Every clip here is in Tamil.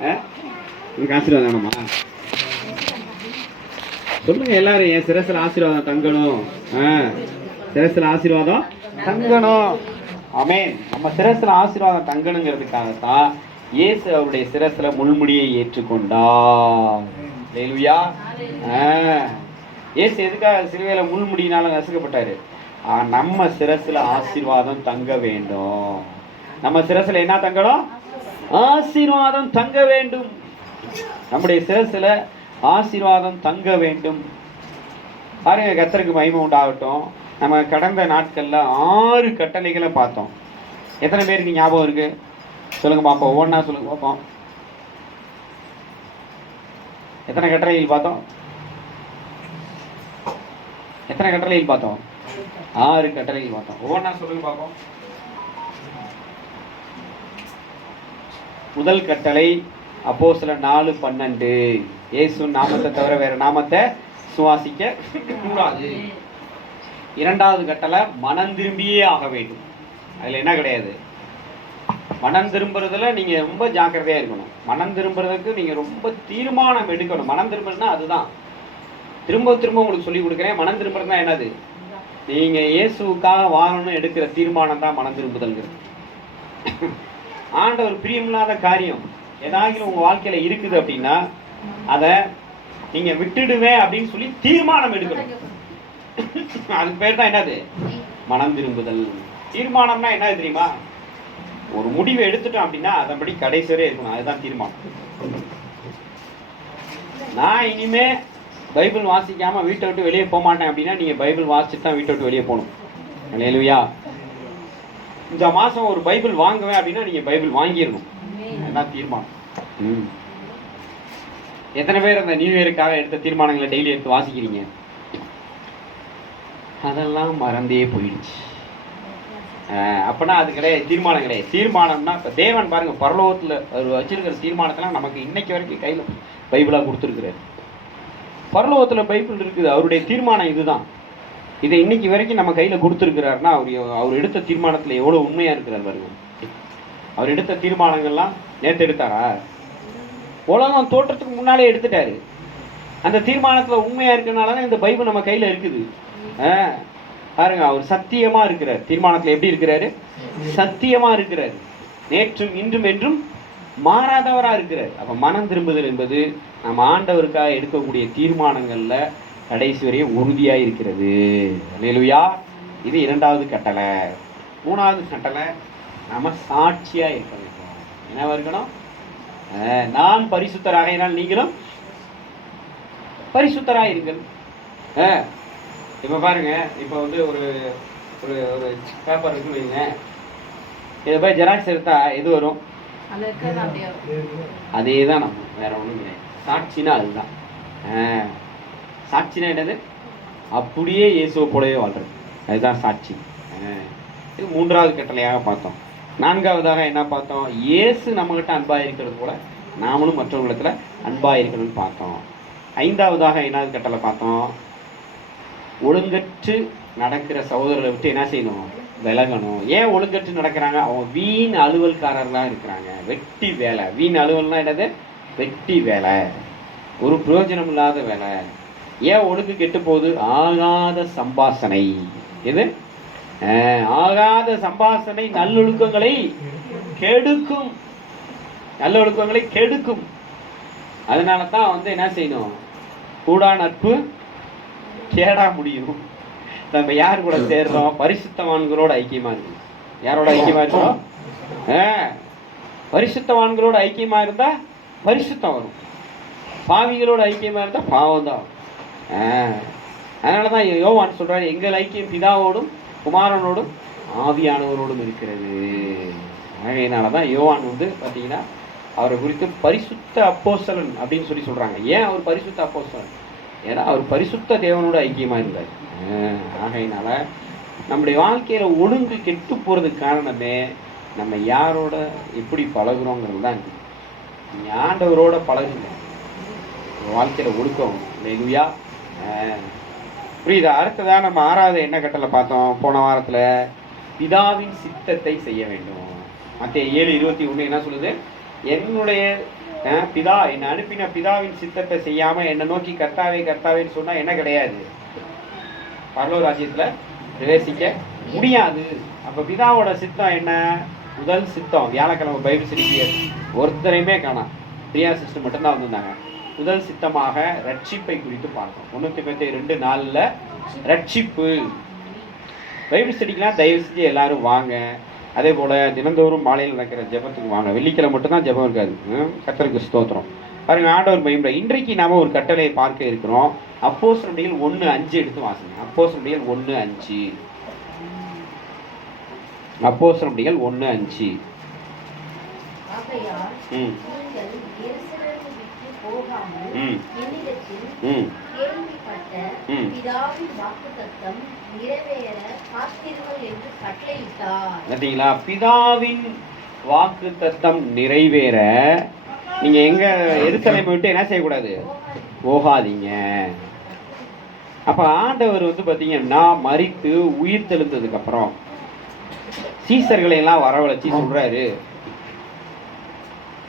உங்களுக்கு ஆசீர்வாதம் வேணுமா? சொல்லுங்க எல்லாரும், என் சிரசில் ஆசீர்வாதம் தங்கணும். சிரசில் ஆசீர்வாதம் தங்கணும். ஆமென். நம்ம சிரசில் ஆசீர்வாதம் தங்கணுங்கிறதுக்காகத்தான் இயேசு அவருடைய சிரசில முள்முடியை ஏற்றுக்கொண்டார். ஹல்லேலூயா. இயேசு எதுக்காக சிலுவையில முள்முடியினால நசுக்கப்பட்டாரு? நம்ம சிரசில ஆசீர்வாதம் தங்க வேண்டும். நம்ம சிரசில என்ன தங்கணும்? ஆசீர்வாதம் தங்க வேண்டும். நம்முடைய சிரசில ஆசீர்வாதம் தங்க வேண்டும். பாருங்க, கர்த்தருக்கு மகிமை உண்டாகட்டும். நம்ம கடந்த நாட்கள்ல 6 கட்டளைகளை பார்த்தோம். எத்தனை பேருக்கு ஞாபகம் இருக்கு? சொல்லுங்க பாப்போம். ஒவ்வொன்றா சொல்லுங்க பாப்போம். எத்தனை கட்டளைகள் பார்த்தோம்? எத்தனை கட்டளைகள் பார்த்தோம்? 6 கட்டளைகள் பார்த்தோம். ஒவ்வொன்றா சொல்லுங்க பாப்போம். முதல் கட்டளை அப்போஸ்தலர் 4:12. இயேசு நாமத்தை தவிர வேற நாமத்தை சுவாசிக்க கூடாது. இரண்டாவது கட்டளை மனம் திரும்பியே ஆக வேண்டும். அதுல என்ன கிடையாது? மனம் திரும்புறதுல நீங்க ரொம்ப ஜாக்கிரதையா இருக்கணும். மனம் திரும்புறதுக்கு நீங்க ரொம்ப தீர்மானம் எடுக்கணும். மனம் திரும்புறதுன்னா அதுதான். திரும்ப திரும்ப உங்களுக்கு சொல்லி கொடுக்குறேன். மனம் திரும்புறதுனா என்னது? நீங்க இயேசுக்காக வாழணும்னு எடுக்கிற தீர்மானம் தான் மனம் திரும்புதல்ங்கிறது. ஆண்டவர் பிரியமில்லாத காரியம் ஏதாவது உங்க வாழ்க்கையில இருக்குது அப்படின்னா அதை நீங்க விட்டுடுவேன் அப்படின்னு சொல்லி தீர்மானம் எடுக்கணும். அதுக்கு பேர் தான் என்னது? மனம் திரும்புதல். தீர்மானம்னா என்ன தெரியுமா? ஒரு முடிவை எடுத்துட்டோம் அப்படின்னா அதன்படி கடைசி வரை இருக்கணும். அதுதான் தீர்மானம். நான் இனிமே பைபிள் வாசிக்காம வீட்டை விட்டு வெளியே போக மாட்டேன் அப்படின்னா நீங்க பைபிள் வாசிச்சுட்டு தான் வீட்டை விட்டு வெளியே போகணும். ஹல்லேலூயா. இந்த மாசம் ஒரு பைபிள் வாங்குவேன் அப்படின்னா நீங்க பைபிள் வாங்கிடணும். அதுதான் தீர்மானம். எத்தனை பேர் அந்த நியூ இயருக்காக எடுத்த தீர்மானங்களை டெய்லி எடுத்து வாசிக்கிறீங்க? அதெல்லாம் மறந்தே போயிடுச்சு. அப்பனா அது கிடையாது, தீர்மானம் கிடையாது. தீர்மானம்னா இப்ப தேவன் பாருங்க, பரலோகத்துல அவர் வச்சிருக்கிற தீர்மானத்தெல்லாம் நமக்கு இன்னைக்கு வரைக்கும் கையில பைபிளா கொடுத்துருக்கிறாரு. பரலோகத்துல பைபிள் இருக்குது. அவருடைய தீர்மானம் இதுதான். இதை இன்னைக்கு வரைக்கும் நம்ம கையில கொடுத்துருக்கிறாருன்னா அவர் எடுத்த தீர்மானத்துல எவ்வளவு உண்மையா இருக்கிறார் பாருங்க. அவர் எடுத்த தீர்மானங்கள்லாம் நேற்று எடுத்தாரா? உலகம் தோற்றத்துக்கு முன்னாலே எடுத்துட்டாரு. அந்த தீர்மானத்துல உண்மையா இருக்கனாலதான் இந்த பைபிள் நம்ம கையில இருக்குது. பாருங்க, அவர் சத்தியமா இருக்கிறார். தீர்மானத்துல எப்படி இருக்கிறாரு? சத்தியமா இருக்கிறார். நேற்றும் இன்றும் என்றும் மாறாதவரா இருக்கிறார். அப்ப மனம் திரும்புதல் என்பது நம்ம ஆண்டவருக்காக எடுக்கக்கூடிய தீர்மானங்கள்ல கடைசி வரையே உறுதியா இருக்கிறது. அல்லேலூயா. இது இரண்டாவது கட்டளை. மூணாவது கட்டளை நாம சாட்சியா இருக்க வேண்டும். என்னவா இருக்கணும்? நான் பரிசுத்தராக நீங்களும் பரிசுத்தராயிருங்கள். இப்ப பாருங்க, இப்ப வந்து ஒரு ஒரு ஒரு பேப்பர் இருக்கு வைங்க. இதை போய் ஜெராக்ஸ் எடுத்தா எது வரும்? அதே தான். நம்ம வேற ஒண்ணும் கிடையாது. சாட்சினா அதுதான். சாட்சினா என்னது? அப்படியே இயேசுவை போலவே வாழ்றது. அதுதான் சாட்சி. இது மூன்றாவது கட்டளையாக பார்த்தோம். நான்காவதாக என்ன பார்த்தோம்? இயேசு நம்மகிட்ட அன்பா இருக்கிறது போல நாமளும் மற்றவங்களிடத்துல அன்பா இருக்கணும்னு பார்த்தோம். ஐந்தாவதாக என்னது கட்டளை பார்த்தோம்? ஒழுங்கற்று நடக்கிற சகோதரர்களை விட்டு என்ன செய்யணும்? விலகணும். ஏன் ஒழுங்கற்று நடக்கிறாங்க? அவங்க வீண் அலுவல்காரர்களா இருக்கிறாங்க. வெட்டி வேலை. வீண் அலுவல்னா என்னது? வெட்டி வேலை, ஒரு பிரயோஜனம் இல்லாத வேலை. ஏன் ஒழுங்கு கெட்டு போகுது? ஆகாத சம்பாசனை. எது? ஆகாத சம்பாசனை நல்லொழுக்கங்களை கெடுக்கும். நல்லொழுக்கங்களை கெடுக்கும். அதனால தான் வந்து என்ன செய்யணும்? கூடா நட்பு கேடா முடியும். நம்ம யார் கூட சேர்றோம்? பரிசுத்தவான்களோட ஐக்கியமா இருக்கு. யாரோட ஐக்கியமா இருக்கிறோம்? பரிசுத்தவான்களோட ஐக்கியமா இருந்தா பரிசுத்தம் வரும். பாவிகளோட ஐக்கியமா இருந்தா பாவம் தான். அதனாலதான் யோவான் சொல்றாரு, எங்கள் ஐக்கியம் பிதாவோடும் குமாரனோடும் ஆவியானவரோடும் இருக்கிறது. அதனாலதான் யோவான் வந்து பாத்தீங்கன்னா அவரை குறித்து பரிசுத்த அப்போஸ்தலன் அப்படின்னு சொல்லி சொல்றாங்க. ஏன் அவர் பரிசுத்த அப்போஸ்தலன்? ஏன்னா அவர் பரிசுத்த தேவனோட ஐக்கியமா இருந்தார். ஆகையினால நம்முடைய வாழ்க்கையில ஒழுங்கு கெட்டு போறதுக்கு காரணமே நம்ம யாரோட எப்படி பழகுறோங்கிறது தான். நீங்க ஆண்டவரோட பழகுங்க, வாழ்க்கையில ஒழுக்கம். இல்லையா? புரியுதா? அடுத்ததா நம்ம ஆறாவது என்ன கட்டளை பார்த்தோம் போன வாரத்துல? பிதாவின் சித்தத்தை செய்ய வேண்டும். மத்தேயு 7:21 என்ன சொல்லுது? என்னுடைய பிதா என்னை அனுப்பின பிதாவின் சித்தத்தை செய்யாம என்னை நோக்கி கர்த்தாவே கர்த்தாவேன்னு சொன்னா என்ன கிடையாது, பரலோக ராஜ்யத்துல பிரவேசிக்க முடியாது. அப்ப பிதாவோட சித்தம் என்ன? முதல் சித்தம். வியாழக்கிழமை பைபிள் சிரிக்கிய ஒருத்தரையுமே காணாம், பிரியா சிஸ்டர் மட்டும்தான் வந்திருந்தாங்க. முதல் சித்தமாக ரட்சிப்பை குறித்து பார்த்தோம். 1 தீமோத்தேயு 2:4 ரட்சிப்பு. பைபிள் ஸ்டடிக்கெலாம் தயவு செஞ்சு எல்லாரும் வாங்க. அதே போல் தினந்தோறும் மாலையில் நடக்கிற ஜெபத்துக்கு வாங்க. வெள்ளிக்கிழமை மட்டும்தான் ஜெபம் இருக்காது. கர்த்தருக்கு ஸ்தோத்திரம். பாருங்க, ஆண்டவர் மகிமை. இன்றைக்கு நாம ஒரு கட்டளையை பார்க்க இருக்கிறோம். அப்போஸ்தலர்கள் 1:5 எடுத்து வாசிங்க. அப்போஸ்தலர்கள் 1:5. அப்போஸ்தலர்கள் 1:5. பார்த்தீங்களா? பிதாவின் வாக்குத்தத்தம் நிறைவேற நீங்க எங்க எருசலேமை விட்டு என்ன செய்யக்கூடாது? போகாதீங்க. அப்ப ஆண்டவர் பாத்தீங்கன்னா மரித்து உயிர் தெழுந்ததுக்கு அப்புறம் சீசர்களை எல்லாம் வரவழைச்சி சொல்றாரு,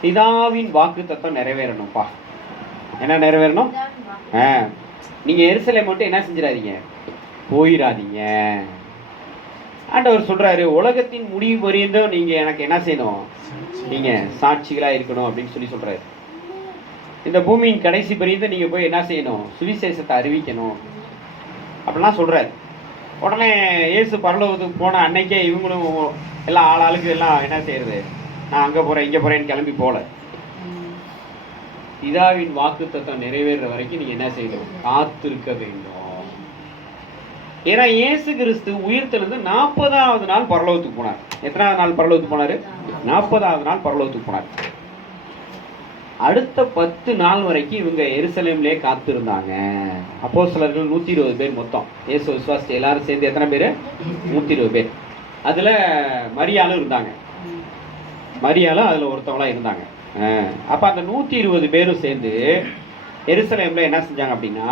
பிதாவின் வாக்குத்தத்தம் நிறைவேறணும்ப்பா. என்ன நிறைவேறணும்? நீங்க எருசலேமை மட்டும் என்ன செஞ்சிடாதீங்க, போயிடாதீங்க. ஆண்டவர் சொல்றாரு, உலகத்தின் முடிவு வரையும் நீங்க எனக்கு என்ன செய்யணும், நீங்க சாட்சிகளா இருக்கணும் அப்படின்னு சொல்றாரு. இந்த பூமியின் கடைசி வரையும் நீங்க போய் என்ன செய்யணும், சுவிசேஷத்தை அறிவிக்கணும் அப்படிலாம் சொல்றாரு. உடனே இயேசு பரலோகத்துக்கு போன அன்னைக்கே இவங்களும் எல்லாம் ஆளாளுக்கு எல்லாம் என்ன செய்யறது, நான் அங்க போறேன் இங்க போறேன்னு கிளம்பி போல. பிதாவின் வாக்குத்தத்தம் நிறைவேற வரைக்கும் நீங்க என்ன செய்யணும், காத்திருக்க வேண்டும். ஏன்னா இயேசு கிறிஸ்து உயிர் தெழுந்து 40வது நாள் பரலோகத்துக்கு போனார். எத்தனாவது நாள் பரலோகத்துக்கு போனாரு? 40வது நாள் பரலோகத்துக்கு போனார். அடுத்த 10 நாள் வரைக்கும் இவங்க எருசலேம்லயே காத்திருந்தாங்க. அப்போஸ்தலர்கள் 120 பேர் மொத்தம். இயேசு விசுவாசி எல்லாரும் சேர்ந்து எத்தனை பேர்? 120 பேர். அதுல மரியாளும் இருந்தாங்க. மரியாளும் அதுல ஒருத்தவங்களா இருந்தாங்க. அப்ப அந்த 120 பேரும் சேர்ந்து எருசலேம்ல என்ன செஞ்சாங்க அப்படின்னா,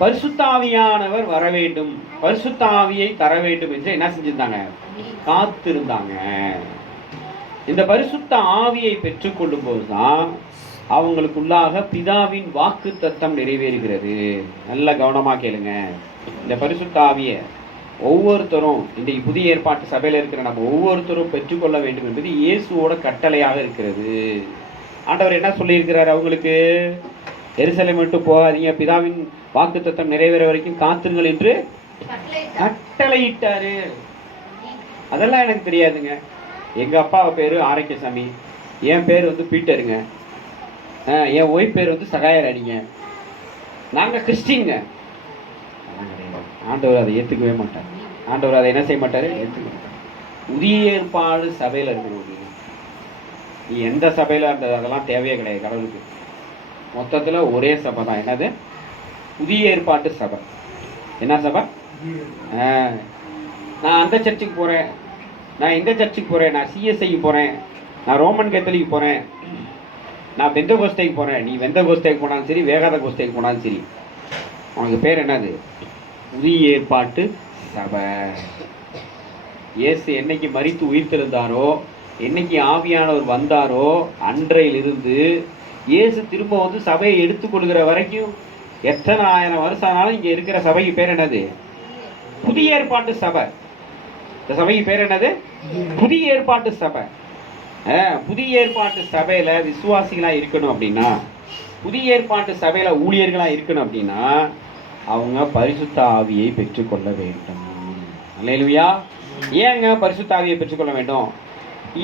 பரிசுத்த ஆவியானவர் வர வேண்டும், பரிசுத்த ஆவியை தர வேண்டும் என்று என்ன செஞ்சிருந்தாங்க, காத்திருந்தாங்க. இந்த பரிசுத்த ஆவியை பெற்றுக்கொள்ளும் போதுதான் அவங்களுக்குள்ளாக பிதாவின் வாக்குத்தத்தம் நிறைவேறுகிறது. நல்ல கவனமா கேளுங்க. இந்த பரிசுத்த ஆவியை ஒவ்வொருத்தரும், இன்றைக்கு புதிய ஏற்பாட்டு சபையில இருக்கிற நம்ம ஒவ்வொருத்தரும் பெற்றுக்கொள்ள வேண்டும் என்பது இயேசுவோட கட்டளையாக இருக்கிறது. ஆண்டவர் என்ன சொல்லி இருக்கிறார் அவங்களுக்கு, எருசலேம் மட்டும் போகாதீங்க, பிதாவின் வாக்குத்தத்தம் நிறைவேற வரைக்கும் காத்துங்கள் என்று கட்டளையிட்டாரு. அதெல்லாம் எனக்கு தெரியாதுங்க. எங்க அப்பா பேரு ஆரோக்கியசாமி, என் பேர் பீட்டருங்க, என் ஒய்ஃப் பேர் சகாயராணிங்க, நாங்க கிறிஸ்டின்ங்க. ஆண்டவர் அதை ஏத்துக்கவே மாட்டார். ஆண்டவர் அதை என்ன செய்ய மாட்டாரு, ஏத்துக்க மாட்டார். புதிய ஏற்பாடு சபையில இருக்கணும். நீ எந்த சபையில இருந்தது அதெல்லாம் தேவையே கிடையாது கடவுளுக்கு. மொத்தத்துல ஒரே சபை தான். என்னது? புதிய ஏற்பாட்டு சபை. என்ன சபை? நான் அந்த சர்ச்சுக்கு போறேன், நான் இந்த சர்ச்சுக்கு போறேன், நான் சிஎஸ்ஐக்கு போறேன், நான் ரோமன் கேத்தலிக்கு போறேன், நான் வெந்த கோஸ்தைக்கு போறேன். நீ வெந்த கோஸ்தைக்கு போனாலும் சரி, வேகாத கோஸ்தைக்கு போனாலும் சரி, உனக்கு பேர் என்னது? புதிய ஏற்பாட்டு சபை. இயேசு என்னைக்கு மரித்து உயிர்த்தெழுந்தாரோ, என்னைக்கு ஆவியானவர் வந்தாரோ, அன்றையிலிருந்து இயேசு திரும்ப சபையை எடுத்துக்கொள்கிற வரைக்கும் எத்தனை ஆயிரம் வருஷம் ஆனாலும் இங்க இருக்கிற சபைக்கு பேர் என்னது? புதிய ஏற்பாட்டு சபை. இந்த சபைக்கு பேர் என்னது? புதிய ஏற்பாட்டு சபை. புதிய ஏற்பாட்டு சபையில விசுவாசிகளா இருக்கணும் அப்படின்னா, புதிய ஏற்பாட்டு சபையில ஊழியர்களா இருக்கணும் அப்படின்னா, அவங்க பரிசுத்த ஆவியை பெற்றுக்கொள்ள வேண்டும். அல்லேலூயா. ஏங்க பரிசுத்த ஆவியை பெற்றுக்கொள்ள வேண்டும்?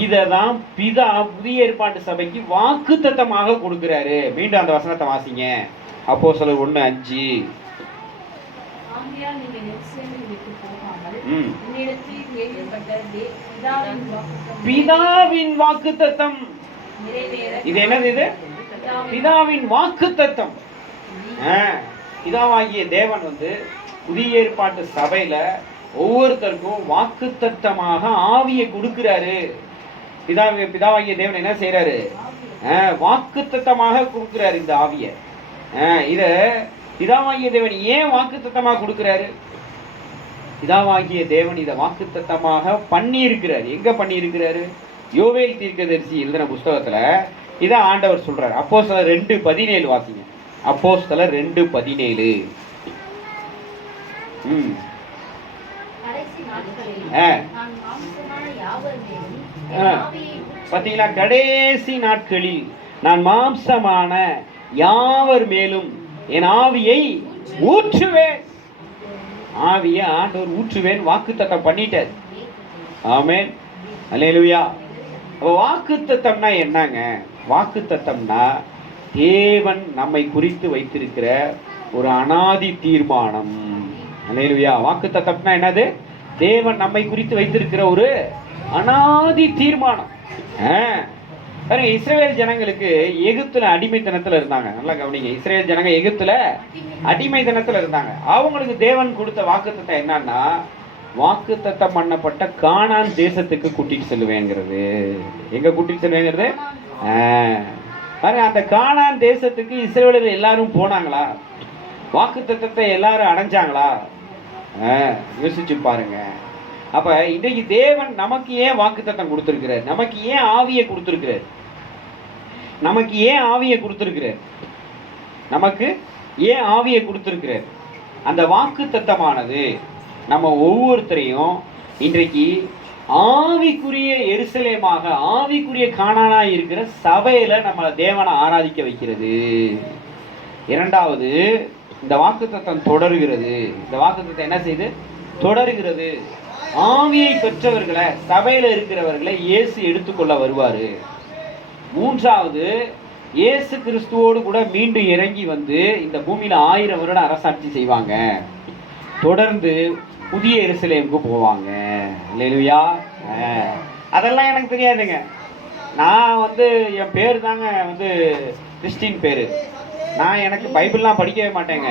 இததான் பிதா புதிய ஏற்பாட்டு சபைக்கு வாக்குத்தத்தமாக கொடுக்கிறாரு. மீண்டும் அந்த வசனத்தை வாசிங்க. அப்போஸ்தலர் 1:5. பிதாவின் வாக்குத்தத்தம். இது என்னது? இது பிதாவின் வாக்குத்தத்தம். பிதாவாகிய தேவன் புதிய ஏற்பாட்டு சபையில ஒவ்வொருத்தருக்கும் வாக்குத்தத்தமாக ஆவியை கொடுக்கிறாரு. பிதாவாகிய தேவன் என்ன செய்யறாரு? வாக்குத்தத்தமாக கொடுக்கிறாரு இந்த ஆவியை. இத பிதாவாகிய தேவன் ஏன் வாக்குத்தத்தமாக கொடுக்கிறாரு? பிதாவாகிய தேவன் இதை வாக்குத்தத்தமாக பண்ணி இருக்கிறார். எங்க பண்ணி இருக்கிறாரு? யோவேல் தீர்க்கதரிசி எழுதின புஸ்தகத்துல இதான் ஆண்டவர் சொல்றாரு. அப்போஸ்தலர் 2:17 வாசிங்க. அப்போஸ்தலர் 2:17. பாத்தீங்களா? கடைசி நாட்களில் நான் மாம்சமான யாவர் மேலும் என் ஆவியை ஊற்றுவேன். ஆவியை ஆண்டவர் ஊற்றுவேன் வாக்குத்தத்தம் பண்ணிட்டார். ஆமென், அல்லேலூயா. வாக்குத்தத்தம்னா என்னங்க? வாக்குத்தத்தம்னா தேவன் நம்மை குறித்து வைத்திருக்கிற ஒரு அனாதி தீர்மானம். அல்லேலூயா. வாக்குத்தத்தம்னா என்னது? தேவன் நம்மை குறித்து வைத்திருக்கிற ஒரு அனாதி தீர்மானம். பாருங்க, இஸ்ரவேல் ஜனங்களுக்கு எகிப்துல அடிமைத்தனத்துல இருந்தாங்க. நல்லா கவனிங்க. இஸ்ரவேல் ஜனங்க எகிப்துல அடிமைத்தனத்துல இருந்தாங்க. அவங்களுக்கு தேவன் கொடுத்த வாக்குத்தத்தம் என்னன்னா, வாக்குத்தத்தம் பண்ணப்பட்ட கானான் தேசத்துக்கு கூட்டிட்டு செல்லுவேங்கிறது. எங்க கூட்டிட்டு செல்வேங்கிறது? பாருங்க, அந்த கானான் தேசத்துக்கு இஸ்ரவேலர்கள் எல்லாரும் போனாங்களா? வாக்குத்தத்தத்தை எல்லாரும் அடைஞ்சாங்களா? யோசிச்சு பாருங்க. அப்ப இன்றைக்கு தேவன் நமக்கு ஏன் வாக்குத்தத்தம் கொடுத்திருக்கிறார்? நமக்கு ஏன் ஆவியை கொடுத்திருக்கிறார்? நமக்கு ஏன் ஆவியை கொடுத்திருக்கிறார்? நமக்கு ஏன் ஆவியை கொடுத்திருக்கிறார்? அந்த வாக்குத்தத்தமானது நம்ம ஒவ்வொருத்தரையும் இன்றைக்கு ஆவிக்குரிய எருசலேமாக, ஆவிக்குரிய கானானா இருக்கிற சபையில நம்ம தேவனை ஆராதிக்க வைக்கிறது. இரண்டாவது, இந்த வாக்குத்தத்தம் தொடருகிறது. இந்த வாக்குத்தத்தம் என்ன செய்து தொடருகிறது? ஆவியை பெற்றவர்களை, சபையில இருக்கிறவர்களை இயேசு எடுத்துக்கொள்ள வருவாரு. மூன்றாவது, இயேசு கிறிஸ்துவோடு கூட மீண்டும் இறங்கி வந்து இந்த பூமியில 1000 வருடம் அரசாட்சி செய்வாங்க. தொடர்ந்து புதிய எருசலேமுக்கு போவாங்க. அல்லேலூயா. அதெல்லாம் எனக்கு தெரியாதுங்க. நான் என் பேர் தாங்க கிறிஸ்டின் பேரு. நான் எனக்கு பைபிள்லாம் படிக்கவே மாட்டேங்க.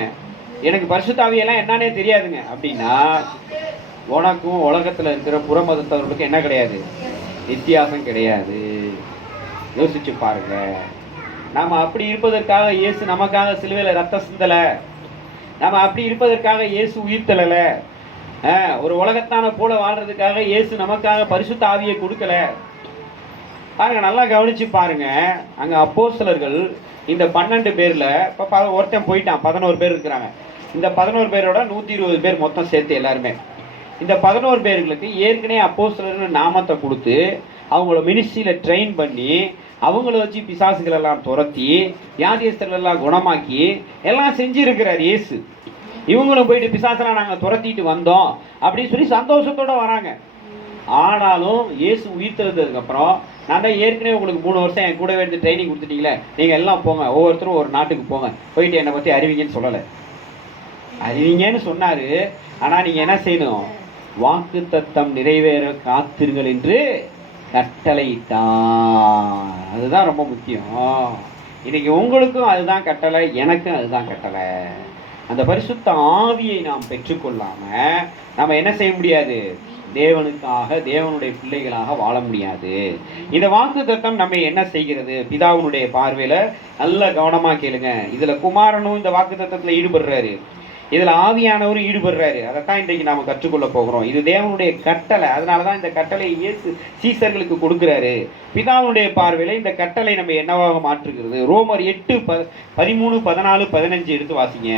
எனக்கு பரிசுத்த ஆவியெல்லாம் என்னன்னே தெரியாதுங்க. அப்படின்னா உனக்கும் உலகத்துல இருக்கிற புறமதத்தவர்களுக்கு என்ன கிடையாது? வித்தியாசம் கிடையாது. யோசிச்சு பாருங்க. நாம அப்படி இருப்பதற்காக இயேசு நமக்காக சிலுவையில ரத்த சிந்தல. நம்ம அப்படி இருப்பதற்காக இயேசு உயிர் தள்ளல. ஒரு உலகத்தான போல வாழ்றதுக்காக இயேசு நமக்காக பரிசுத்த ஆவியை கொடுக்கல. பாருங்க, நல்லா கவனிச்சு பாருங்க. அங்க அப்போஸ்தலர்கள் இந்த 12 பேர்ல இப்ப ஒருத்தன் போயிட்டான். 11 பேர் இருக்கிறாங்க. இந்த 11 பேரோட 120 பேர் மொத்தம் சேர்த்து எல்லாருமே. இந்த 11 பேர்களுக்கு ஏற்கனவே அப்போஸ்தலர்கள் நாமத்தை கொடுத்து அவங்கள மினிஸ்ட்ரியில ட்ரெயின் பண்ணி அவங்கள வச்சு பிசாசுகள் எல்லாம் துரத்தி வியாதியஸ்தர்கள் எல்லாம் குணமாக்கி எல்லாம் செஞ்சு இருக்கிறார் இயேசு. இவங்களும் போயிட்டு பிசாசெல்லாம் நாங்கள் துரத்திட்டு வந்தோம் அப்படின்னு சொல்லி சந்தோஷத்தோட வராங்க. ஆனாலும் இயேசு உயிர் தெழுந்ததுக்கு அப்புறம், நான் தான் ஏற்கனவே உங்களுக்கு 3 வருஷம் என் கூடவே இருந்து ட்ரைனிங் கொடுத்துட்டீங்களே, நீங்க எல்லாம் போங்க, ஒவ்வொருத்தரும் ஒரு நாட்டுக்கு போங்க, போயிட்டு என்னை பத்தி அறிவிங்கன்னு சொல்லலை. அறிவிங்கன்னு சொன்னாரு. ஆனா நீங்க என்ன செய்யணும்? வாக்குத்தத்தம் நிறைவேற காத்திருங்கள் என்று கட்டளையிட்டார். அதுதான் ரொம்ப முக்கியம். இன்னைக்கு உங்களுக்கும் அதுதான் கட்டளை, எனக்கும் அதுதான் கட்டளை. அந்த பரிசுத்த ஆவியை நாம் பெற்றுக்கொள்ளாம நம்ம என்ன செய்ய முடியாது? தேவனுக்காக, தேவனுடைய பிள்ளைகளாக வாழ முடியாது. இந்த வாக்குத்தத்தம் நம்ம என்ன செய்கிறது? பிதாவினுடைய பார்வையில நல்ல கவனமா கேளுங்க. இதுல குமாரனும் இந்த வாக்குத்தத்தத்துல ஈடுபடுறாரு, இதுல ஆவியானவரும் ஈடுபடுறாரு. அதைத்தான் இன்றைக்கு நாம கற்றுக்கொள்ள போகிறோம். இது தேவனுடைய கட்டளை. அதனாலதான் இந்த கட்டளை இயேசு சீசர்களுக்கு கொடுக்கிறாரு. பிதாவுடைய பார்வையில இந்த கட்டளை நம்ம என்னவாக மாற்றுகிறது? ரோமர் 8:13, 14, 15 எடுத்து வாசிங்க.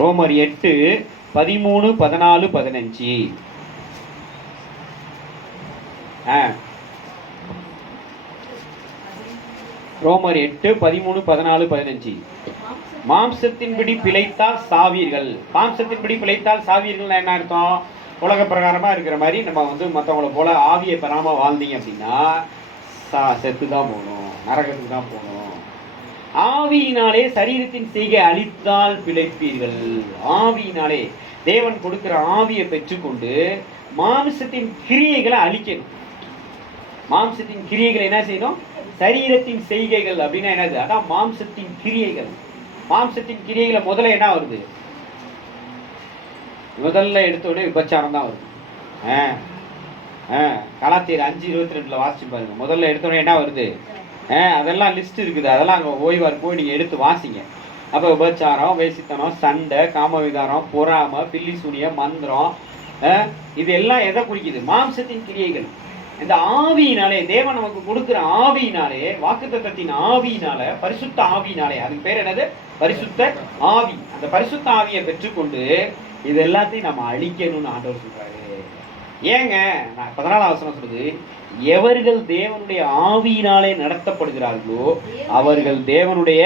ரோமர் 8:13, 14, 15. ரோமர் 8:13, 14, 15. மாம்சத்தின்படி பிழைத்தால் சாவீர்கள். மாம்சத்தின்படி பிழைத்தால் சாவீர்கள் என்ன அர்த்தம்? உலக பிரகாரமா இருக்கிற மாதிரி நம்ம மற்றவங்கள போல ஆவியை பெறாம வாழ்ந்தீங்க அப்படின்னா செத்து தான் போகணும், நரகத்துக்கு தான் போகணும். ஆவியினாலே சரீரத்தின் செய்கை அழித்தால் பிழைப்பீர்கள். ஆவியினாலே தேவன் கொடுக்கிற ஆவியை பெற்றுக்கொண்டு மாம்சத்தின் கிரியைகளை அழிக்கணும். மாம்சத்தின் கிரியைகளை என்ன செய்யணும்? சரீரத்தின் செய்கைகள் அப்படின்னா என்னது? அதான் மாம்சத்தின் கிரியைகள். மாம்சத்தின் கிரியைகளை முதல்ல என்ன வருது? முதல்ல எடுத்தோடனே விபச்சாரம் தான் வருது. கலாத்தியர் 5:22 வாசிச்சு பாருங்க. முதல்ல எடுத்தோடனே என்ன வருது? அதெல்லாம் லிஸ்ட் இருக்குது. அதெல்லாம் அங்கே ஓய்வார் போய் நீங்க எடுத்து வாசிங்க. அப்ப விபச்சாரம், வேசித்தனம், சண்டை, காமவிகாரம், பொறாமை, பில்லி சூனியம், மந்திரம், இது எல்லாம் எதை குறிக்குது? மாம்சத்தின் கிரியைகள். இந்த ஆவியினாலே, தேவன் நமக்கு கொடுக்கிற ஆவியினாலே, வாக்குத்தத்தத்தின் ஆவியினால, பரிசுத்த ஆவியினாலே, அதுக்கு பேர் என்னது? பரிசுத்த ஆவி. அந்த பரிசுத்த ஆவியை பெற்றுக்கொண்டு இது எல்லாத்தையும் நம்ம அழிக்கணும்னு ஆண்டவர் சொல்றாரு. ஏங்க 14ஆம் வசனம் சொல்லுது, எவர்கள் தேவனுடைய ஆவியினாலே நடத்தப்படுகிறார்களோ அவர்கள் தேவனுடைய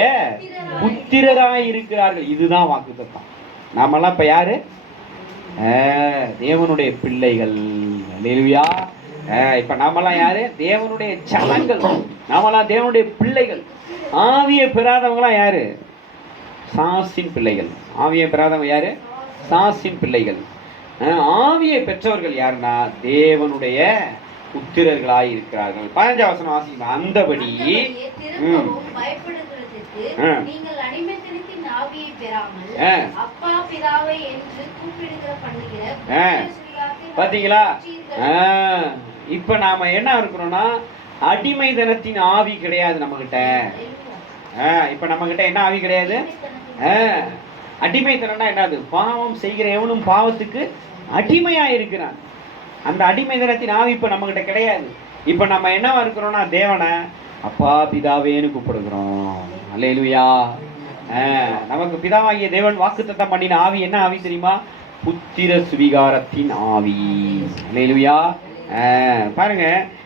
புத்திரராய் இருக்கிறார்கள். இதுதான் வாக்குத்தத்தம். நாமெல்லாம் இப்ப யாரு? தேவனுடைய பிள்ளைகள். அல்லேலூயா. இப்ப நாமெல்லாம் யாரு? தேவனுடைய ஜனங்கள். நாமெல்லாம் தேவனுடைய பிள்ளைகள். ஆவியை பெறாதவங்களாம் யாரு? சாசின் பிள்ளைகள். ஆவியை பெறாதவங்க யாரு? சாசின் பிள்ளைகள். ஆவியை பெற்றவர்கள் யாருன்னா தேவனுடைய புத்திரர்களாய் இருக்கிறார்கள். 15ஆம் வசனம் வாசிங்க. அந்தபடி நீங்கள் அடிமைத்தனத்தின் ஆவியை பெறாமல் அப்பா பிதாவை என்று கூப்பிடுகிற பண்ணுகிற பாத்தீங்களா? இப்ப நாம என்ன இருக்கிறோம்னா அடிமைத்தனத்தின் ஆவி கிடையாது நம்ம கிட்ட. இப்ப நம்ம கிட்ட என்ன ஆவி கிடையாது? அடிமைத்தனம்னா என்னது? பாவம் செய்கிற எவனும் பாவத்துக்கு அடிமையா இருக்கிறான். அந்த அடிமைத்தனத்தின் ஆவி இப்ப நம்ம கிட்ட கிடையாது. இப்ப நம்ம என்னவா இருக்கிறோம்னா தேவனை அப்பா பிதாவேன்னு கூப்பிடுகிறோம். அல்லேலூயா. நமக்கு பிதாவாகிய தேவன் வாக்குத்தத்தம் பண்ணின ஆவி என்ன ஆவி தெரியுமா? புத்திர சுவிகாரத்தின் ஆவி. அல்லேலூயா. பாருங்க,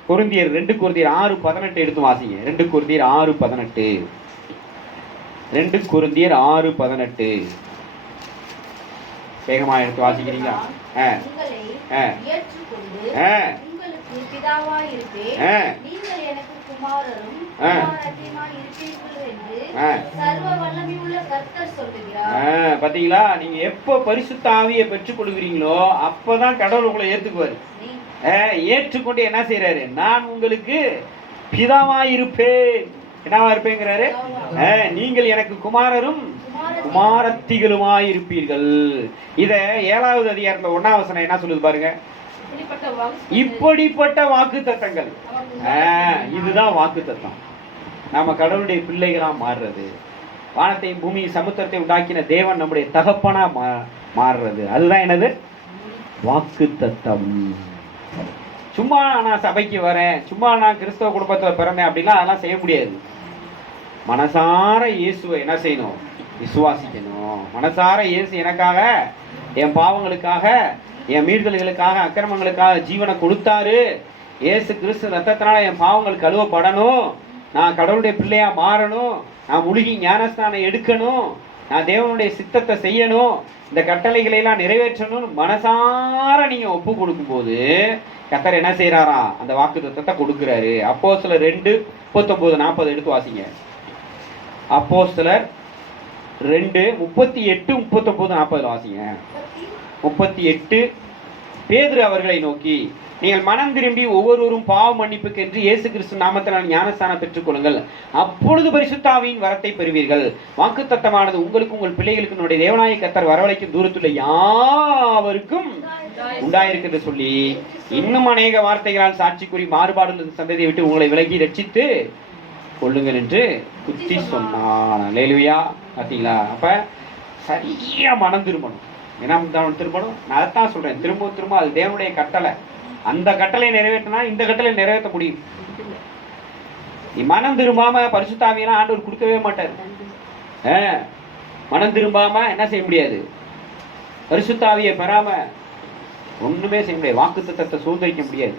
கொரிந்தியர் 2 கொரிந்தியர் 6:18 எடுத்து வாசிங்க. 2 கொரிந்தியர் 6:18. 2 கொரிந்தியர் 6:18 வேகமா எடுத்து வாசிக்கிறீங்களா? பாத்தீங்களா? நீங்க எப்ப பரிசுத்த ஆவியை பெற்றுக் கொள்கிறீங்களோ அப்பதான் கடவுள் உங்களை ஏத்துக்குவாரு. ஏற்றுக்கொண்டு என்ன செய்யறாரு? நான் உங்களுக்கு பிதாவாயிருப்பேன். என்னவா இருப்பேங்கிறாரு? நீங்கள் எனக்கு குமாரரும் குமாரத்திகளுமாயிருப்பீர்கள். இத 7வது அதிகாரத்துல 1ஆம் வசனம் என்ன சொல்லுது பாருங்க. இப்படிப்பட்ட வாக்கு தத்தங்கள். இதுதான் வாக்கு தத்தம். நாம கடவுளுடைய பிள்ளைகளா மாறுறது, வானத்தையும் பூமியும் சமுத்திரத்தை உண்டாக்கின தேவன் நம்முடைய தகப்பனா மாறுறது, அதுதான் என்னது? வாக்கு தத்தம். சும்மா நான் சபைக்கு வரேன், சும்மா நான் கிறிஸ்தவ குடும்பத்தில் பிறந்தேன் அப்படிலாம் அதெல்லாம் செய்ய முடியாது. மனசார இயேசுவை என்ன செய்யணும்? விசுவாசிக்கணும். மனசார இயேசு எனக்காக, என் பாவங்களுக்காக, என் மீறுதல்களுக்காக, அக்கிரமங்களுக்காக ஜீவனை கொடுத்தாரு. இயேசு கிறிஸ்து ரத்தத்தினால என் பாவங்கள் கழுவப்படணும். நான் கடவுளுடைய பிள்ளையா மாறணும். நான் முழுகி ஞானஸ்தானம் எடுக்கணும். நான் தேவனுடைய சித்தத்தை செய்யணும். இந்த கட்டளைகளை எல்லாம் நிறைவேற்றணும். மனசார நீங்க ஒப்பு கொடுக்கும் போது கர்த்தர் என்ன செய்யறாரா? அந்த வாக்குத்தத்தத்தை கொடுக்கிறாரு. அப்போஸ்தலர் 2:39-40 எடுத்து வாசிங்க. அப்போஸ்தலர் 2:38-39-40 வாசிங்க. 38 பேதுரு அவர்களை நோக்கி, நீங்கள் மனம் திரும்பி ஒவ்வொருவரும் பாவ மன்னிப்புக்கு என்று இயேசு கிறிஸ்து நாமத்தினால் ஞானஸ்தானம் பெற்றுக் கொள்ளுங்கள். அப்பொழுது பரிசுத்த ஆவியின் வரத்தை பெறுவீர்கள். வாக்குத்தத்தமானது உங்களுக்கு உங்கள் பிள்ளைகளுக்கு நம்முடைய தேவனாய கர்த்தர் வரவழைக்கும் தூரத்துள்ள யாவருக்கும் உண்டாயிருக்கிறது சொல்லி இன்னும் அநேக வார்த்தைகளால் சாட்சி கூறி மாறுபாடு சந்ததியை விட்டு உங்களை விலகி ரட்சித்து கொள்ளுங்கள் என்று புத்தி சொன்னான். அல்லேலூயா. பார்த்தீங்களா? அப்ப சரியா மனம் திரும்பணும். என்ன திரும்பணும்? நான் அதைத்தான் சொல்றேன், திரும்ப திரும்ப அது தேவனுடைய கட்டளை. அந்த கட்டளை நிறைவேற்றினா இந்த கட்டளை நிறைவேற்ற முடியும். நீ மனம் திரும்பாம பரிசுத்த ஆவியெல்லாம் ஆண்டவர் கொடுக்கவே மாட்டார். மனம் திரும்பாம என்ன செய்ய முடியாது? பரிசுத்த ஆவியை பெறாம ஒண்ணுமே செய்ய முடியாது. வாக்குத்தத்தத்தை சுதந்திரிக்க முடியாது.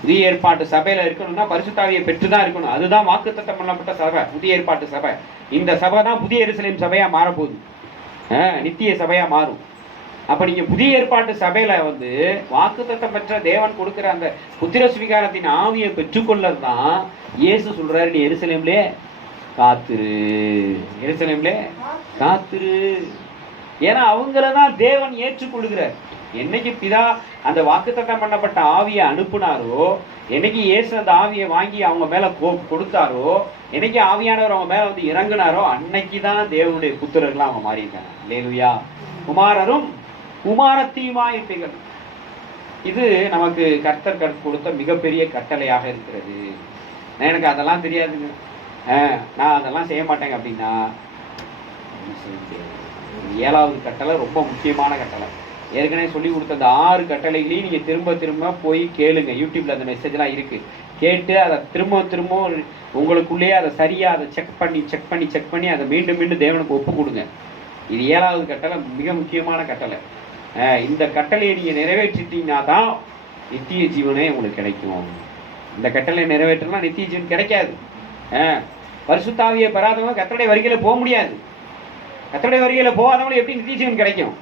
புதிய ஏற்பாட்டு சபையில இருக்கணும்னா பரிசுத்த ஆவியை பெற்றுதான் இருக்கணும். அதுதான் வாக்குத்தத்தம் பண்ணப்பட்ட சபை, புதிய ஏற்பாட்டு சபை. இந்த சபை தான் புதிய எருசலேம் சபையா மாறப்போகுது. நித்திய சபையா மாறும். அப்ப நீங்க புதிய ஏற்பாட்டு சபையில வாக்குத்தத்தம் பெற்ற தேவன் கொடுக்கிற அந்த புத்திர சுவிகாரத்தின் ஆவியை பெற்றுக்கொள்ளதான் இயேசு சொல்றாரு, நீ எருசலேம்லே காத்துரு, எருசலேம்லே காத்துரு. ஏன்னா அவங்களதான் தேவன் ஏற்றுக்கொள்கிறார். என்னைக்கு பிதா அந்த வாக்குத்தத்தம் பண்ணப்பட்ட ஆவியை அனுப்புனாரோ, என்னைக்கு இயேசு அந்த ஆவியை வாங்கி அவங்க மேல கொடுத்தாரோ, என்னைக்கு ஆவியானவர் அவங்க மேல இறங்குனாரோ, அன்னைக்குதான் தேவனுடைய புத்திரர்களா அவங்க மாறியிருக்காங்க. அல்லேலூயா. குமாரரும் குமாரத்தியுமாயிருப்பீர்கள். இது நமக்கு கர்த்தர் கொடுத்த மிகப்பெரிய கட்டளையாக இருக்கிறது. எனக்கு அதெல்லாம் தெரியாதுங்க, நான் அதெல்லாம் செய்ய மாட்டேங்க அப்படின்னா 7வது கட்டளை ரொம்ப முக்கியமான கட்டளை. ஏற்கனவே சொல்லி கொடுத்த அந்த 6 கட்டளைகளையும் நீங்கள் திரும்ப திரும்ப போய் கேளுங்க. யூடியூப்ல அந்த மெசேஜ்லாம் இருக்கு. கேட்டு அதை திரும்ப உங்களுக்குள்ளேயே அதை சரியாக அதை செக் பண்ணி அதை மீண்டும் தேவனுக்கு ஒப்பு கொடுங்க. இது 7வது கட்டளை, மிக முக்கியமான கட்டளை. இந்த கட்டளையை நீங்கள் நிறைவேற்றிட்டீங்கன்னா தான் நித்திய ஜீவனே உங்களுக்கு கிடைக்கும். இந்த கட்டளை நிறைவேற்றலாம் நித்திய ஜீவன் கிடைக்காது. பரிசுத்த ஆவியை பெறாதவங்க கர்த்தருடைய வருகையில போக முடியாது. கர்த்தருடைய வருகையில போகாதவங்களுக்கு எப்படி நித்திய ஜீவன் கிடைக்கும்?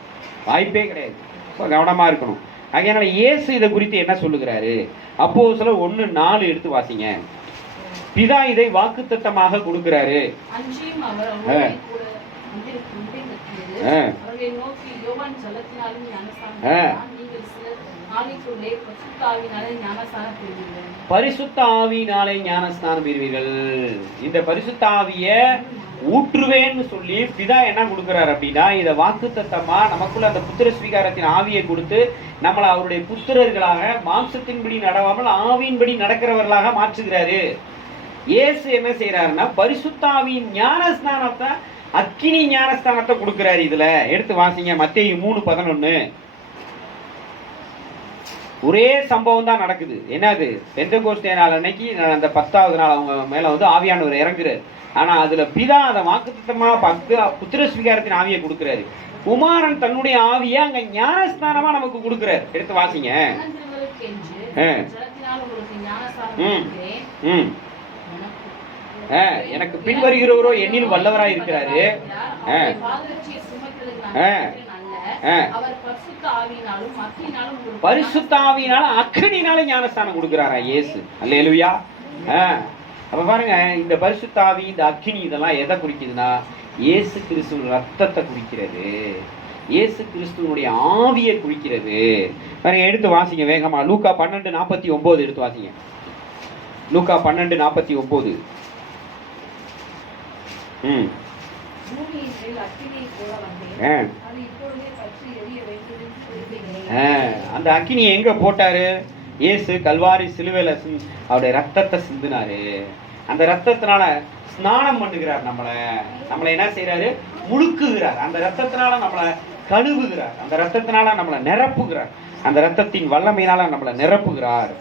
வாய்ப்பே கிடையாது. கவனமா இருக்கணும். அதனால இயேசு இதை குறித்து என்ன சொல்லுகிறாரு? அப்போஸ்தலர் 1:4 எடுத்து வாசிங்க. பிதா இதை வாக்குத்தத்தமாக கொடுக்கிறாரு. பரிசுத்த ஆவியினாலே ஞானஸ்நானம் பெறுவீர்கள். இந்த பரிசுத்த ஆவிய ஊற்றுவேன்னு சொல்லி பிதா என்ன கொடுக்கிறார் அப்படின்னா, இதை வாக்குத்தத்தமா நமக்குள்ள அந்த புத்திர ஸ்வீகாரத்தின் ஆவியை கொடுத்து நம்மளை அவருடைய புத்திரர்களாக மாம்சத்தின்படி நடவாமல் ஆவியின்படி நடக்கிறவர்களாக மாற்றுகிறாரு. இயேசு என்ன செய்யறாருன்னா பரிசுத்த ஆவியின் ஞானஸ்நானத்தை, அக்கினி ஞானஸ்தானத்தை கொடுக்கிறாரு. இதுல எடுத்து வாசிங்க. மத்தேயு 3:11. ஒரே சம்பவம் தான் நடக்குது. என்னது? பெந்தெகோஸ்தே நாள் அன்னைக்கு அந்த 10வது நாள் அவங்க மேல ஆவியானவர் இறங்குறாரு. ஆனா அதுல பிதா அதை வாக்குத்தத்தமா புத்திர ஸ்வீகாரத்தின் ஆவியை கொடுக்கிறாரு. குமாரன் தன்னுடைய ஆவியை அங்க ஞானஸ்தானமா நமக்கு கொடுக்கிறார். எடுத்து வாசிங்க. எனக்கு பின் வருகிறவரோ என்னில் வல்லவராய் இருக்கிறாரு. பரிசுத்த ஆவியினாலும் அக்கினினாலும் ஞானஸ்தானம் கொடுக்கிறாரா இயேசு. அல்லேலூயா. அப்ப பாருங்க, இந்த பரிசுத்த ஆவி, இந்த அக்கினி இதெல்லாம் எதை குறிக்குதுன்னா இயேசு கிறிஸ்துவின் ரத்தத்தை குறிக்கிறது. இயேசு கிறிஸ்துவனுடைய ஆவியை குறிக்கிறது. பாருங்க, எடுத்து வாசிங்க வேகமா. லூக்கா 12:49 எடுத்து வாசிங்க. லூக்கா 12:49. அந்த அக்கினியை எங்க போட்டாரு? இயேசு கல்வாரி சிலுவையில அவருடைய ரத்தத்தை சிந்தினாரு. அந்த ரத்தத்தினால ஸ்நானம் பண்ணுகிறார். நம்மளை என்ன செய்யறாரு? முழுக்குகிறார். அந்த ரத்தத்தினால நம்மளை கழுவுகிறார். அந்த ரத்தத்தினால நம்மளை நிரப்புகிறார். அந்த ரத்தத்தின் வல்லமையினால நம்மளை நிரப்புகிறார்.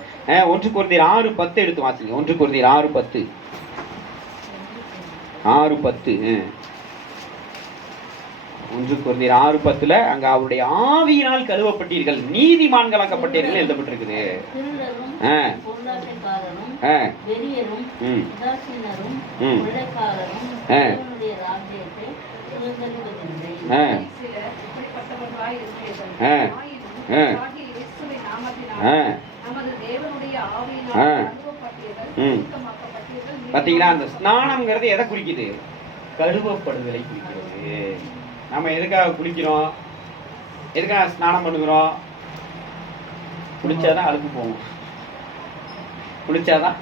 1 கொரிந்தியர் 6:10 எடுத்து வாசிங்க. 1 கொரிந்தியர் 6:10. 1 கொரிந்தியர் 6:10 அங்க அவருடைய ஆவியினால் கழுவப்பட்டீர்கள், நீதிமான்களாக்கப்பட்டீர்கள் எழுதப்பட்டிருக்குது. பாத்தீங்களா? அந்த ஸ்நானம்ங்கிறது எதை குறிக்குது? கழுவப்படுதலை குறிக்கிறது. நம்ம எதுக்காக குளிக்கிறோம்? எதுக்காக ஸ்நானம் பண்ணுகிறோம்? குளிச்சாதான் அழுக்கு போகும். குளிச்சாதான்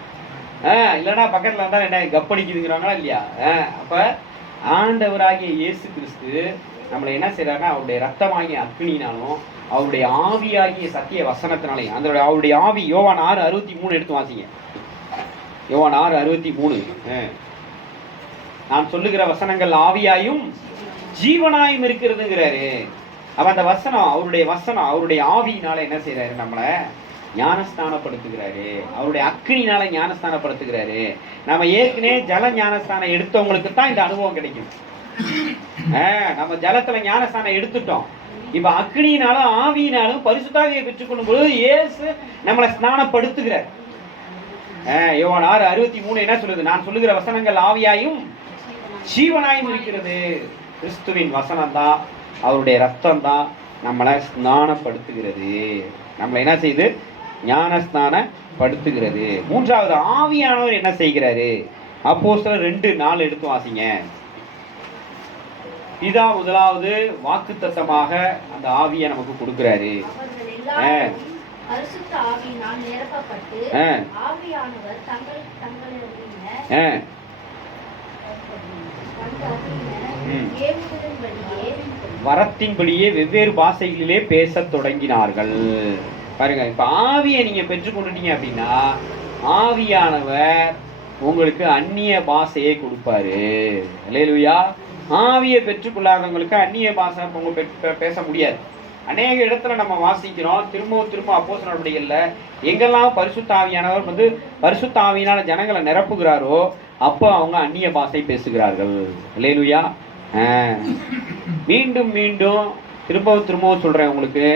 இல்லைன்னா பக்கத்துல இருந்தா என்ன கப்படிக்குதுங்கிறாங்களா இல்லையா? அப்ப ஆண்டவராகிய இயேசு கிறிஸ்து நம்மளை என்ன செய்யறாருன்னா அவருடைய ரத்தமாகிய அக்னினாலும் அவருடைய ஆவியாகிய சத்திய வசனத்தினாலையும் அந்த அவருடைய ஆவி. யோவான் 6:63 எடுத்து வாசிங்க. யோவான் 6:63. நான் சொல்லுகிற வசனங்கள் ஆவியாயும் ஜீவனாயும் இருக்கிறதுங்கிறாரு. அவ அந்த வசனம், அவருடைய ஆவியினால என்ன செய்யறாரு? நம்மளை ஞானஸ்தானப்படுத்துகிறாரு. அவருடைய அக்னினால ஞானஸ்தானப்படுத்துகிறாரு. நம்ம ஏற்கனவே ஜல ஞானஸ்தானம் எடுத்தவங்களுக்கு தான் இந்த அனுபவம் கிடைக்கும். நம்ம ஜலத்துல ஞானஸ்தானம் எடுத்துட்டோம். இப்ப அக்னினாலும் ஆவியினாலும் பரிசுத்தாவியை பெற்றுக்கொள்ளும் பொழுது இயேசு நம்மளை ஸ்நானப்படுத்துகிறார். யோவான் 6:63 என்ன சொல்லுது? நான் சொல்லுகிற வசனங்கள் ஆவியாயும் ஜீவனாயும் இருக்கிறது. கிறிஸ்துவின் வசனம் தான், அவருடைய ரத்தம் தான் நம்மளை ஸ்நானப்படுத்துகிறது. நம்மளை என்ன செய்யுது? ஞானஸ்நானப்படுத்துகிறது. 3வது ஆவியானவர் என்ன செய்கிறாரு? அப்போஸ்தலர் 2:4 எடுத்து வாசிங்க. பிதா முதலாவது வாக்குத்தத்தமாக அந்த ஆவியை நமக்கு கொடுக்கிறாரு. வரத்தின்படியே வெவ்வேறு பாஷைகளிலே பேச தொடங்கினார்கள். பாருங்க, இப்ப ஆவியை நீங்க பெற்றுக்கொண்டுட்டீங்க அப்படின்னா ஆவியானவர் உங்களுக்கு அந்நிய பாஷையை கொடுப்பாரு. அல்லேலூயா. ஆவியை பெற்றுக்கொள்ளாதவங்களுக்கு அந்நிய பாஷை பேச முடியாது. அநேக இடத்துல நம்ம வாசிக்கிறோம். திரும்ப அப்போஸ்தலர் நடவடிக்கைகள்ல எங்கெல்லாம் பரிசுத்த ஆவியானவர் வந்து பரிசுத்த ஆவியினால ஜனங்களை நிரப்புகிறாரோ அப்போ அவங்க அந்நிய பாஷை பேசுகிறார்கள். அல்லேலூயா. மீண்டும் மீண்டும் திரும்பவும் சொல்றேன் உங்களுக்கு,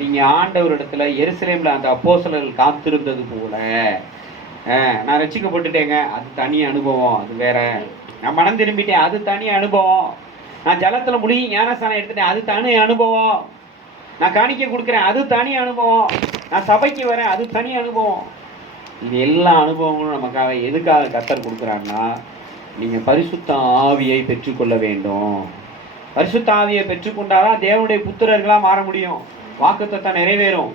நீங்க ஆண்டவர் இடத்துல எருசலேம்ல அந்த அப்போஸ்தலர்கள் காத்திருந்தது போல, நான் ரட்சிக்கப்பட்டுட்டேங்க, அது தனி அனுபவம், அது வேற. நான் மனம் திரும்பிட்டேன், அது தனி அனுபவம். நான் ஜலத்துல முழுகி ஞானஸ்தானம் எடுத்துட்டேன், அது தனி அனுபவம். நான் காணிக்கை கொடுக்குறேன், அது தனி அனுபவம். நான் சபைக்கு வரேன், அது தனி அனுபவம். இது எல்லா அனுபவங்களும் நமக்காக எதுக்காக கர்த்தர் கொடுக்குறாங்கன்னா, நீங்க பரிசுத்த ஆவியை பெற்றுக்கொள்ள வேண்டும். பரிசுத்த ஆவியை பெற்றுக்கொண்டாதான் தேவனுடைய புத்திரர்களா மாற முடியும். வாக்குத்தத்தம் நிறைவேறும்.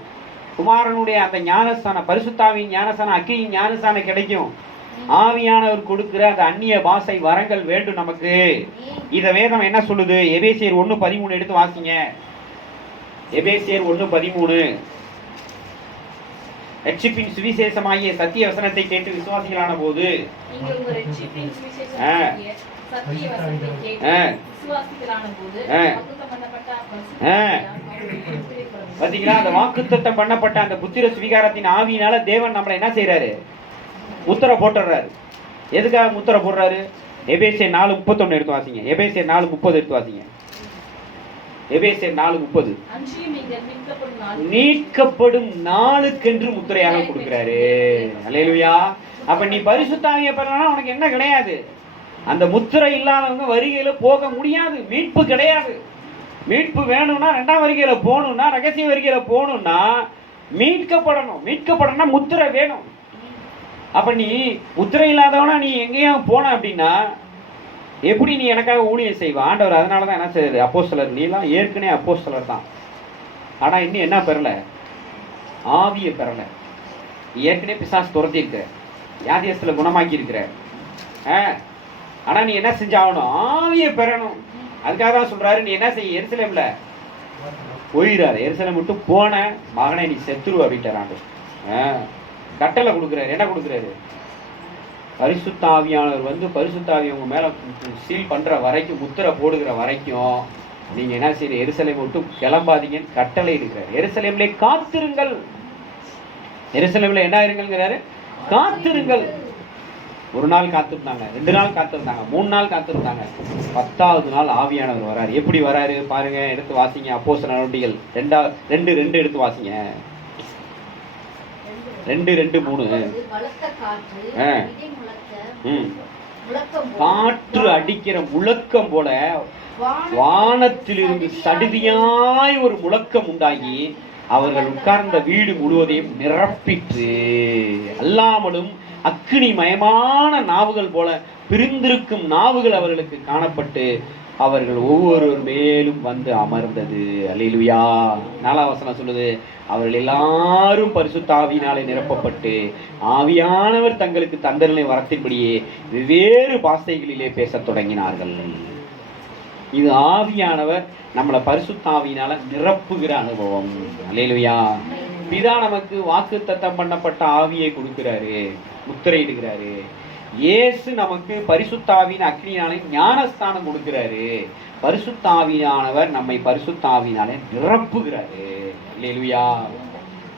குமாரனுடைய அந்த ஞானஸ்தானம், பரிசுத்தாவின் ஞானஸ்தானம், அக்கியின் ஞானஸ்தானம் கிடைக்கும். ஆவியானவர் கொடுக்கிற அந்த அந்நிய பாஷை வரங்கள் வேண்டும் நமக்கு. இத வேதம் என்ன சொல்லுது? எபேசியர் 1:13 எடுத்து வாசிங்க. எபேசியர் 1:13. ரட்சிப்பின் சுவிசேஷமாகிய சத்திய வசனத்தை கேட்டு விசுவாசிகளான போது பாத்தீங்களா, அந்த வாக்குத்தத்தம் பண்ணப்பட்ட அந்த புத்திர சுவிகாரத்தின் ஆவியினால தேவன் நம்மளை என்ன செய்யறாரு? முத்திரை போட்டுறாரு. எதுக்காக முத்திரை போடுறாரு? எபேசியர் 4:31 எடுத்து வாசிங்க. எபேசியர் 4:30 எடுத்து வாசிங்க. எபேசியர் 4:30. நீக்கப்படும் நாளுக்கென்று முத்திரையாக கொடுக்கிறாரு. அல்லேலூயா. அப்ப நீ பரிசுத்த ஆவியை பெறணும்னா உனக்கு என்ன கிடையாது? அந்த முத்திரை இல்லாதவங்க வருகையில போக முடியாது. மீட்பு கிடையாது. மீட்பு வேணும்னா 2ஆம் வருகையில போகணும்னா, ரகசிய வருகையில போகணும்னா மீட்கப்படணும்னா முத்திரை வேணும். அப்ப நீ முத்திரை இல்லாதவனா நீ எங்கேயும் போன அப்படின்னா எப்படி நீ எனக்காக ஊழியம் செய்வ? ஆண்டவர் அதனாலதான் என்ன செய்யுது? அப்போஸ்தலர், நீ எல்லாம் ஏற்கனவே அப்போஸ்தலர் தான், ஆனா இன்னும் என்ன பெறல? ஆவியை பெறல. ஏற்கனவே பிசாசு துரத்தி இருக்கிற, வியாதியஸ்துல குணமாக்கி இருக்கிற, ஆனா நீ என்ன செஞ்சாகணும்? ஆவியை பெறணும். அதுக்காக தான் சொல்றாரு, நீ என்ன செய்ய? எருசலேம்ல போயிடாரு. எருசலேம் விட்டு போன மகனை நீ செத்துருவ அப்படின்றாங்க. கட்டளை கொடுக்குறாரு. என்ன கொடுக்குறாரு? பரிசுத்த ஆவியானவர் வந்து பரிசுத்த ஆவி உங்க மேல சீல் பண்ற வரைக்கும், முத்திரை போடுகிற வரைக்கும் நீங்க என்ன செய்ய? எருசலேம் விட்டு கிளம்பாதீங்கன்னு கட்டளை எடுக்கிறாரு. எருசலேம்ல காத்திருங்கள். எருசலேம்ல என்ன இருங்கள்ங்கிறாரு? காத்திருங்கள். 1 நாள் காத்திருந்தாங்க, 2 நாள் காத்திருந்தாங்க, 3 நாள் காத்திருந்தாங்க. 10வது நாள் ஆவியானவர் வராரு. எப்படி வராரு பாருங்க, எடுத்து வாசிங்க. அப்போஸ்தலர் நடவடிக்கைகள் 2:2 எடுத்து வாசிங்க. 2:2-3. காற்று அடிக்கிற முழக்கம் போல வானத்திலிருந்து சடுதியாய் ஒரு முழக்கம் உண்டாகி அவர்கள் உட்கார்ந்த வீடு முழுவதையும் நிரப்பிற்று. அல்லாமலும் அக்கினி மயமான நாவுகள் போல பிரிந்திருக்கும் நாவுகள் அவர்களுக்கு காணப்பட்டு அவர்கள் ஒவ்வொருவர் மேலும் வந்து அமர்ந்தது. அல்லேலூயா. 4ஆம் வசனம் சொல்லுது, அவர்கள் எல்லாரும் பரிசுத்த ஆவியினாலே நிரப்பப்பட்டு ஆவியானவர் தங்களுக்கு தந்தருளின் வரத்தின்படியே வெவ்வேறு பாஷைகளிலே பேசத் தொடங்கினார்கள். இது ஆவியானவர் நம்மளை பரிசுத்த ஆவியினால நிரப்புகிற அனுபவம். அல்லேலூயா. பிதா நமக்கு வாக்குத்தத்தம் பண்ணப்பட்ட ஆவியை கொடுக்கிறாரு, முத்திரையிடுகிறாரு. இயேசு நமக்கு பரிசுத்த ஆவியின் அக்னியினாலே ஞானஸ்தானம் கொடுக்கிறாரு. பரிசுத்த ஆவியானவர் நம்மை பரிசுத்த ஆவியினாலே நிரப்புகிறாரு. அல்லேலூயா.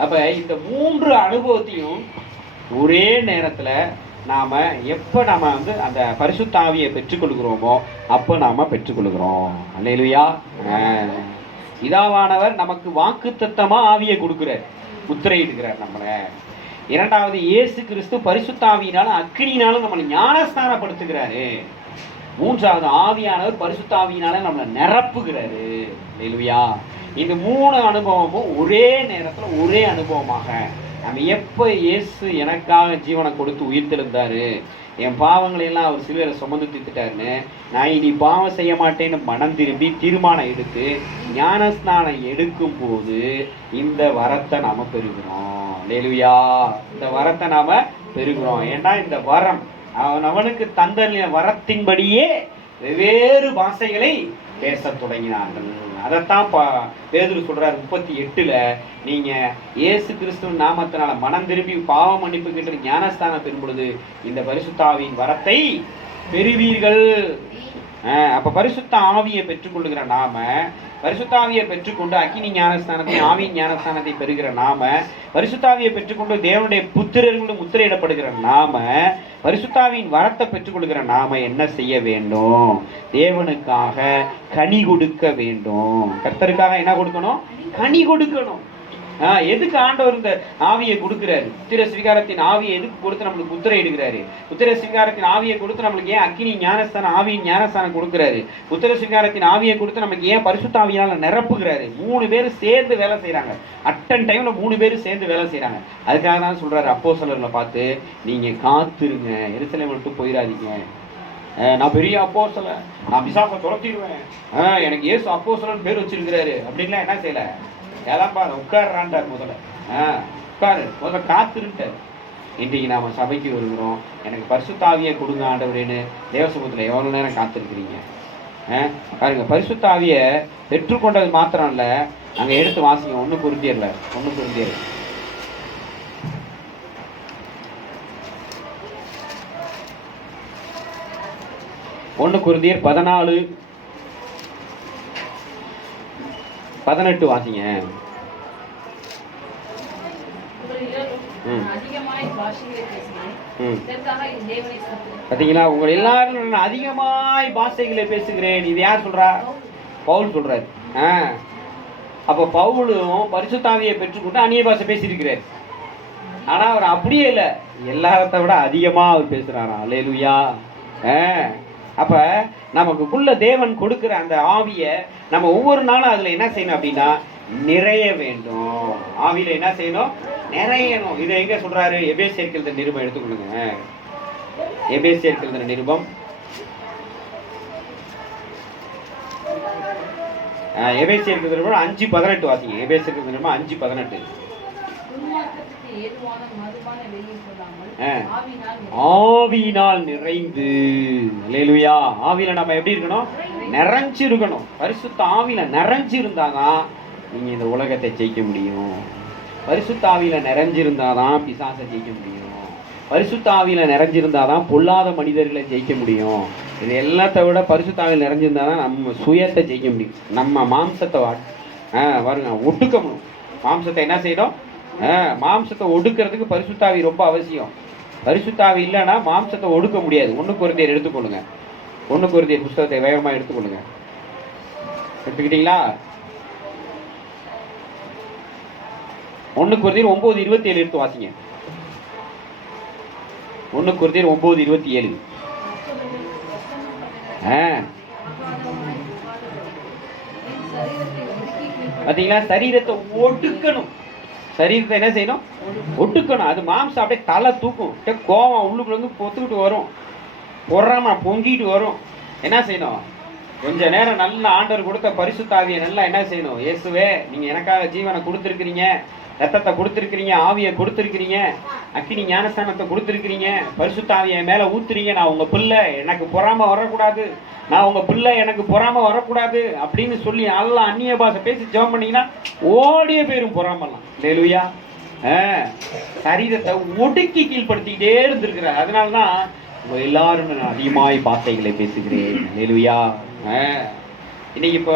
அப்ப இந்த 3 அனுபவத்தையும் ஒரே நேரத்துல நாம எப்ப நாம வந்து அந்த பரிசுத்த ஆவியை பெற்றுக்கொள்கிறோமோ அப்ப நாம பெற்றுக்கொள்கிறோம். அல்லேலூயா. பிதாவானவர் நமக்கு வாக்குத்தத்தமா ஆவியை கொடுக்கிறார், முத்திரையிடுகிறார் நம்மளை. 2வது, இயேசு கிறிஸ்து பரிசுத்த ஆவியினாலும் அக்கினியினாலும் நம்மளை ஞானஸ்தானப்படுத்துகிறாரு. 3வது, ஆவியானவர் பரிசுத்த ஆவியினால நம்மளை நிரப்புகிறாரு. அல்லேலூயா. இந்த 3 அனுபவமும் ஒரே நேரத்துல ஒரே அனுபவமாக நம்ம எப்ப இயேசு எனக்காக ஜீவனை கொடுத்து உயிர்த்தெழுந்தாரு, என் பாவங்களை எல்லாம் அவர் சிலுவையில சுமந்து தீர்த்துட்டாருன்னு நான் இனி பாவம் செய்ய மாட்டேன்னு மனம் திரும்பி தீர்மானம் எடுத்து ஞானஸ்நானம் எடுக்கும் போது இந்த வரத்தை நாம பெறுகிறோம். அல்லேலூயா. இந்த வரத்தை நாம பெறுகிறோம். ஏன்னா இந்த வரம் அவனுக்கு தந்த வரத்தின்படியே வெவ்வேறு பாஷைகளை பேச தொடங்கினார்கள். அதைத்தான் பேதுரு சொல்றாரு 38ல, நீங்க இயேசு கிறிஸ்துவின் நாமத்தினால மனம் திரும்பி பாவ மன்னிப்பு கேட்டு ஞானஸ்தானம் பெறும் பொழுது இந்த பரிசுத்த ஆவியின் வரத்தை பெறுவீர்கள். அப்ப பரிசுத்த ஆவியை பெற்றுக்கொள்ளுகிற நாம, பரிசுத்த ஆவியை பெற்றுக்கொண்டு அக்கினி ஞானஸ்தானத்தை, ஆவியின் ஞானஸ்தானத்தை பெறுகிற நாம, பரிசுத்த ஆவியை பெற்றுக்கொண்டு தேவனுடைய புத்திரர்களும் முத்திரையிடப்படுகிற நாம, பரிசுத்தாவியின் வரத்தை பெற்றுக்கொள்கிற நாம என்ன செய்ய வேண்டும்? தேவனுக்காக கனி கொடுக்க வேண்டும். கர்த்தருக்காக என்ன கொடுக்கணும்? கனி கொடுக்கணும். எதுக்கு ஆண்டவர் இந்த ஆவியை கொடுக்கிறாரு? புத்திர ஸ்வீகாரத்தின் ஆவியை எதுக்கு கொடுத்து நம்மளுக்கு முத்திரை இடுகிறாரு? புத்திர ஸ்வீகாரத்தின் ஆவியை கொடுத்து நம்மளுக்கு ஏன் அக்கினி ஞானஸ்தானம், ஆவியின் ஞானஸ்தானம் கொடுக்கிறாரு? புத்திர ஸ்வீகாரத்தின் ஆவியை கொடுத்து நமக்கு ஏன் பரிசுத்த ஆவியால நிரப்புகிறாரு? 3 பேர் சேர்ந்து வேலை செய்யறாங்க. அட்டன் டைம்ல 3 பேர் சேர்ந்து வேலை செய்யறாங்க. அதுக்காக தான் சொல்றாரு அப்போஸ்தலர்களை பார்த்து, நீங்க காத்துருங்க, எருசலேம் விட்டு போயிடாதீங்க. நான் பெரிய அப்போஸ்தலன், நான் பிசாசை துரத்திடுவேன், எனக்கு இயேசு அப்போஸ்தலன் பேர் வச்சிருக்கிறாரு அப்படின்லாம் என்ன செய்யல. ஏதாப்பா உட்கார்றான்டார். முதல்ல உட்காரு, முதல்ல காத்துருட்டார். இன்றைக்கு நாம சபைக்கு வருகிறோம், எனக்கு பரிசுத்தாவியை கொடுங்க ஆண்டவரேன்னு தேவசமூகத்தில் எவ்வளவு நேரம் காத்திருக்கிறீங்க? பாருங்க, பரிசுத்தாவியை பெற்றுக்கொண்டது மாத்திரம் இல்ல, அங்க எடுத்து வாசிங்க. 1 கொரிந்தியர்ல 1 கொரிந்தியர் 1 கொரிந்தியர் 14:18 வாசிங்க. பாத்தீங்களா? உங்க எல்லாரும் அதிகமாய் பாஷைகளை பேசுகிறேன். இது யார் சொல்றா? பவுல் சொல்றாரு. அப்ப பவுலும் பரிசுத்தாவியை பெற்றுக்கொண்டு அந்நிய பாஷை பேசியிருக்கிறார். ஆனா அவர் அப்படியே இல்லை, எல்லாரத்தை விட அதிகமா அவர் பேசுறாரா. அல்லேலூயா. அப்ப நமக்குள்ள தேவன் கொடுக்கிற அந்த ஆவியை நம்ம ஒவ்வொரு நாளும் அதுல என்ன செய்யணும் அப்படின்னா நிறைய வேண்டும். ஆவியில என்ன செய்யணும்? நிறையணும். இதை எங்க சொல்றாரு? எபேசியர் எழுதின நிருபம் எடுத்துக்கொள்ளுங்க. எபேசியர் எழுதின நிருபம், எபேசியர் எழுதின நிருபம் 5:18 வாசிங்க. எபேசியர் எழுதின நிருபம் 5:18. ஆவியினால் நிறைந்து. அல்லேலூயா. ஆவியில நம்ம எப்படி இருக்கணும்? நிறைஞ்சு இருக்கணும். பரிசுத்த ஆவியில நிறைஞ்சு இருந்தாதான் நீங்க இந்த உலகத்தை ஜெயிக்க முடியும். பரிசுத்த ஆவியில நிறைஞ்சிருந்தாதான் பிசாசை ஜெயிக்க முடியும். பரிசுத்த ஆவியில நிறைஞ்சிருந்தாதான் பொல்லாத மனிதர்களை ஜெயிக்க முடியும். இது எல்லாத்த விட பரிசுத்த ஆவியில நிறைஞ்சிருந்தாதான் நம்ம சுயத்தை ஜெயிக்க முடியும். நம்ம மாம்சத்தை வருங்க ஒடுக்கணும். மாம்சத்தை என்ன செய்யணும்? மாம்சத்தை ஒடுக்கிறதுக்கு பரிசுத்தாவி ரொம்ப அவசியம். பரிசுத்தாவி இல்லைன்னா மாம்சத்தை ஒடுக்க முடியாது. 1 கொரிந்தியர் எடுத்துக்கொள்ளுங்க. 1 கொரிந்தியர் புத்தகத்தை வேகமா எடுத்துக்கொள்ளுங்க. எடுத்துக்கிட்டீங்களா? 1 கொரிந்தியர் 9:27 எடுத்து வாசிங்க. 1 கொரிந்தியர் 9:27. பாத்தீங்களா? சரீரத்தை ஒடுக்கணும். சரீரத்தை என்ன செய்யணும்? ஒட்டுக்கணும். அது மாம்சம் அப்படியே தலை தூக்கும். கோவம் உள்ளுக்குள்ள இருந்து பொத்துக்கிட்டு வரும், பொறாம பொங்கிட்டு வரும். என்ன செய்யணும்? கொஞ்ச நேரம் நல்ல ஆண்டவர் கொடுத்த பரிசுத்தாவியை நல்லா என்ன செய்யணும்? இயேசுவே, நீங்க எனக்காக ஜீவனை கொடுத்துருக்கிறீங்க, ரத்தத்தை கொடுத்துருக்கிறீங்க, ஆவியை கொடுத்துருக்கிறீங்க, அக்கினி ஞானஸ்தானத்தை கொடுத்துருக்கிறீங்க, பரிசுத்தாவியை மேல ஊத்துறீங்க. நான் உங்க பிள்ளை, எனக்கு பொறாம வரக்கூடாது, நான் உங்க பிள்ளை, எனக்கு பொறாம வரக்கூடாது அப்படின்னு சொல்லி நல்லா அந்நிய பாஷை பேசி ஜெபம் பண்ணீங்கன்னா ஓடிய பேரும் பொறாமலாம். அல்லேலூயா. சரீரத்தை ஒடுக்கி கீழ்படுத்திக்கிட்டே இருந்திருக்கிறார். அதனாலதான் உங்க எல்லாரும் நான் அதிகமாய் பாஷைகளை பேசுகிறேன். அல்லேலூயா. இன்னைக்கு இப்போ